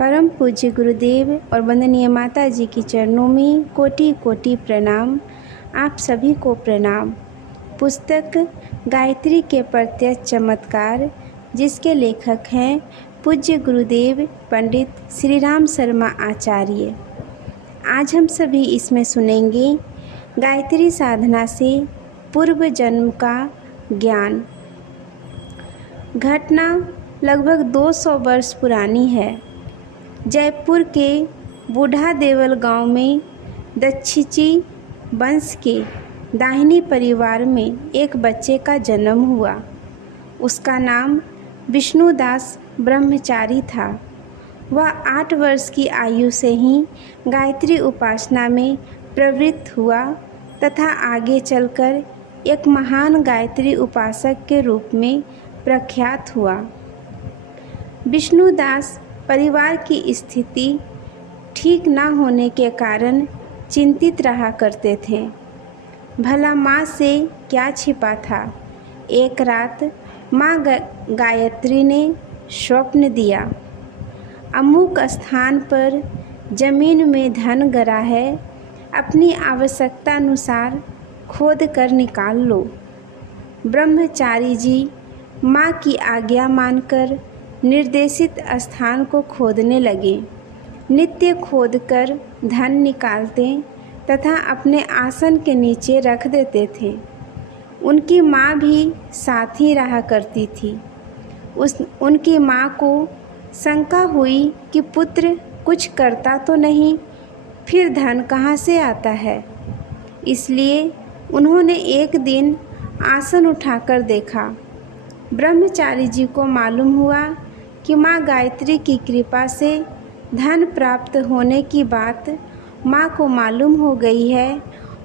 परम पूज्य गुरुदेव और वंदनीय माता जी की चरणों में कोटि कोटि प्रणाम। आप सभी को प्रणाम। पुस्तक गायत्री के प्रत्यक्ष चमत्कार, जिसके लेखक हैं पूज्य गुरुदेव पंडित श्री राम शर्मा आचार्य। आज हम सभी इसमें सुनेंगे गायत्री साधना से पूर्व जन्म का ज्ञान। घटना लगभग 200 वर्ष पुरानी है। जयपुर के बूढ़ा देवल गांव में दक्षिची वंश के दाहिनी परिवार में एक बच्चे का जन्म हुआ। उसका नाम विष्णुदास ब्रह्मचारी था। वह 8 वर्ष की आयु से ही गायत्री उपासना में प्रवृत्त हुआ तथा आगे चलकर एक महान गायत्री उपासक के रूप में प्रख्यात हुआ। विष्णुदास परिवार की स्थिति ठीक न होने के कारण चिंतित रहा करते थे। भला माँ से क्या छिपा था। एक रात माँ गायत्री ने स्वप्न दिया, अमुक स्थान पर जमीन में धन गिरा है, अपनी आवश्यकता अनुसार खोद कर निकाल लो। ब्रह्मचारी जी माँ की आज्ञा मानकर निर्देशित स्थान को खोदने लगे। नित्य खोदकर धन निकालते तथा अपने आसन के नीचे रख देते थे। उनकी माँ भी साथ ही रहा करती थी। उनकी माँ को शंका हुई कि पुत्र कुछ करता तो नहीं, फिर धन कहाँ से आता है। इसलिए उन्होंने एक दिन आसन उठाकर देखा। ब्रह्मचारी जी को मालूम हुआ कि माँ गायत्री की कृपा से धन प्राप्त होने की बात माँ को मालूम हो गई है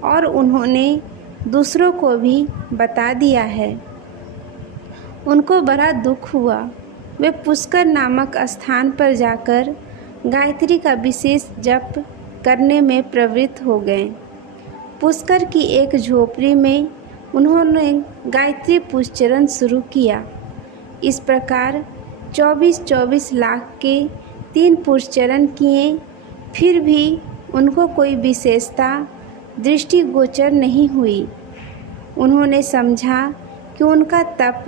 और उन्होंने दूसरों को भी बता दिया है। उनको बड़ा दुख हुआ। वे पुष्कर नामक स्थान पर जाकर गायत्री का विशेष जप करने में प्रवृत्त हो गए। पुष्कर की एक झोपड़ी में उन्होंने गायत्री पुष्चरण शुरू किया। इस प्रकार 24 लाख के 3 पुष्चरण किए, फिर भी उनको कोई विशेषता दृष्टिगोचर नहीं हुई। उन्होंने समझा कि उनका तप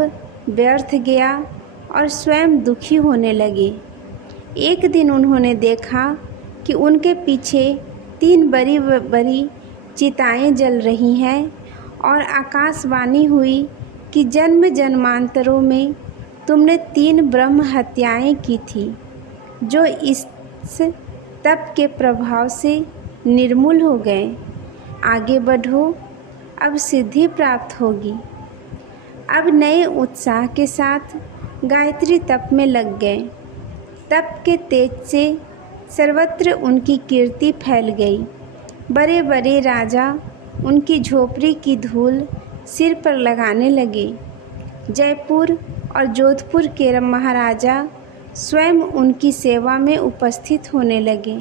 व्यर्थ गया और स्वयं दुखी होने लगे। एक दिन उन्होंने देखा कि उनके पीछे 3 बड़ी बड़ी चिताएं जल रही हैं और आकाशवाणी हुई कि जन्म जन्मांतरों में तुमने 3 ब्रह्म हत्याएं की थी, जो इस तप के प्रभाव से निर्मूल हो गए। आगे बढ़ो, अब सिद्धि प्राप्त होगी। अब नए उत्साह के साथ गायत्री तप में लग गए। तप के तेज से सर्वत्र उनकी कीर्ति फैल गई। बड़े बड़े राजा उनकी झोपड़ी की धूल सिर पर लगाने लगे। जयपुर और जोधपुर के महाराजा स्वयं उनकी सेवा में उपस्थित होने लगे।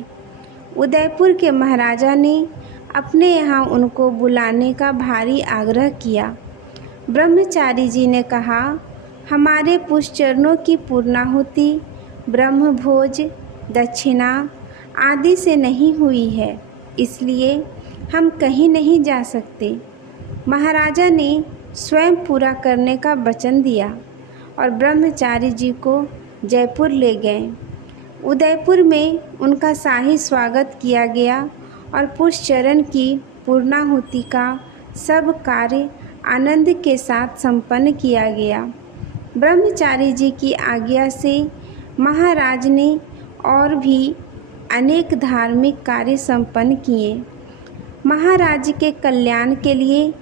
उदयपुर के महाराजा ने अपने यहाँ उनको बुलाने का भारी आग्रह किया। ब्रह्मचारी जी ने कहा, हमारे पुष्चरणों की पूर्णाहुति ब्रह्मभोज, दक्षिणा आदि से नहीं हुई है, इसलिए हम कहीं नहीं जा सकते। महाराजा ने स्वयं पूरा करने का वचन दिया और ब्रह्मचारी जी को जयपुर ले गए। उदयपुर में उनका शाही स्वागत किया गया और पुष्चरण की पूर्णाहुति का सब कार्य आनंद के साथ संपन्न किया गया। ब्रह्मचारी जी की आज्ञा से महाराज ने और भी अनेक धार्मिक कार्य संपन्न किए। महाराज के कल्याण के लिए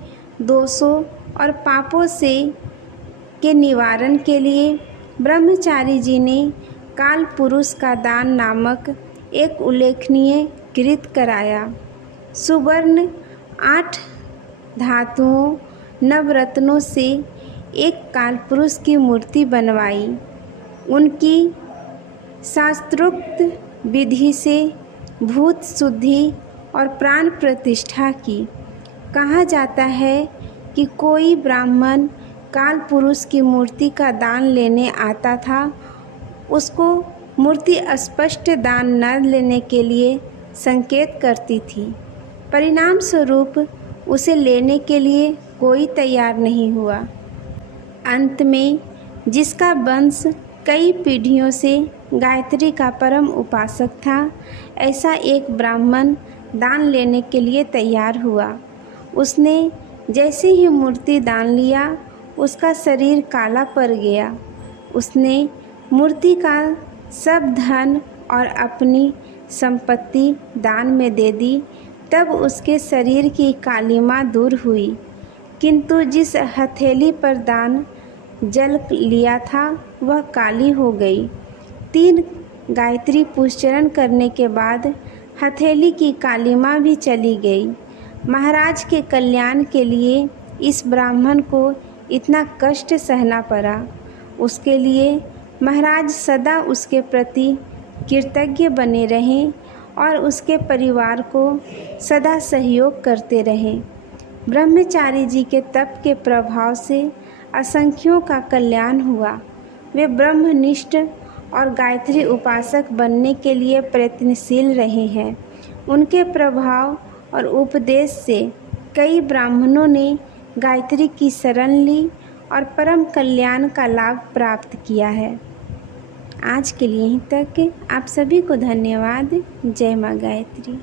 दोषों और पापों से के निवारण के लिए ब्रह्मचारी जी ने काल पुरुष का दान नामक एक उल्लेखनीय कृत कराया। सुवर्ण 8 धातुओं नवरत्नों से एक काल पुरुष की मूर्ति बनवाई। उनकी शास्त्रोक्त विधि से भूत शुद्धि और प्राण प्रतिष्ठा की। कहा जाता है कि कोई ब्राह्मण काल पुरुष की मूर्ति का दान लेने आता था, उसको मूर्ति स्पष्ट दान न लेने के लिए संकेत करती थी। परिणाम स्वरूप उसे लेने के लिए कोई तैयार नहीं हुआ। अंत में जिसका वंश कई पीढ़ियों से गायत्री का परम उपासक था, ऐसा एक ब्राह्मण दान लेने के लिए तैयार हुआ। उसने जैसे ही मूर्ति दान लिया, उसका शरीर काला पड़ गया। उसने मूर्ति का सब धन और अपनी संपत्ति दान में दे दी। तब उसके शरीर की कालिमा दूर हुई, किंतु जिस हथेली पर दान जल लिया था वह काली हो गई। 3 गायत्री पुष्चरण करने के बाद हथेली की कालिमा भी चली गई। महाराज के कल्याण के लिए इस ब्राह्मण को इतना कष्ट सहना पड़ा। उसके लिए महाराज सदा उसके प्रति कृतज्ञ बने रहें और उसके परिवार को सदा सहयोग करते रहें। ब्रह्मचारी जी के तप के प्रभाव से असंख्यों का कल्याण हुआ। वे ब्रह्मनिष्ठ और गायत्री उपासक बनने के लिए प्रयत्नशील रहे हैं। उनके प्रभाव और उपदेश से कई ब्राह्मणों ने गायत्री की शरण ली और परम कल्याण का लाभ प्राप्त किया है। आज के लिए यहीं तक। आप सभी को धन्यवाद। जय माँ गायत्री।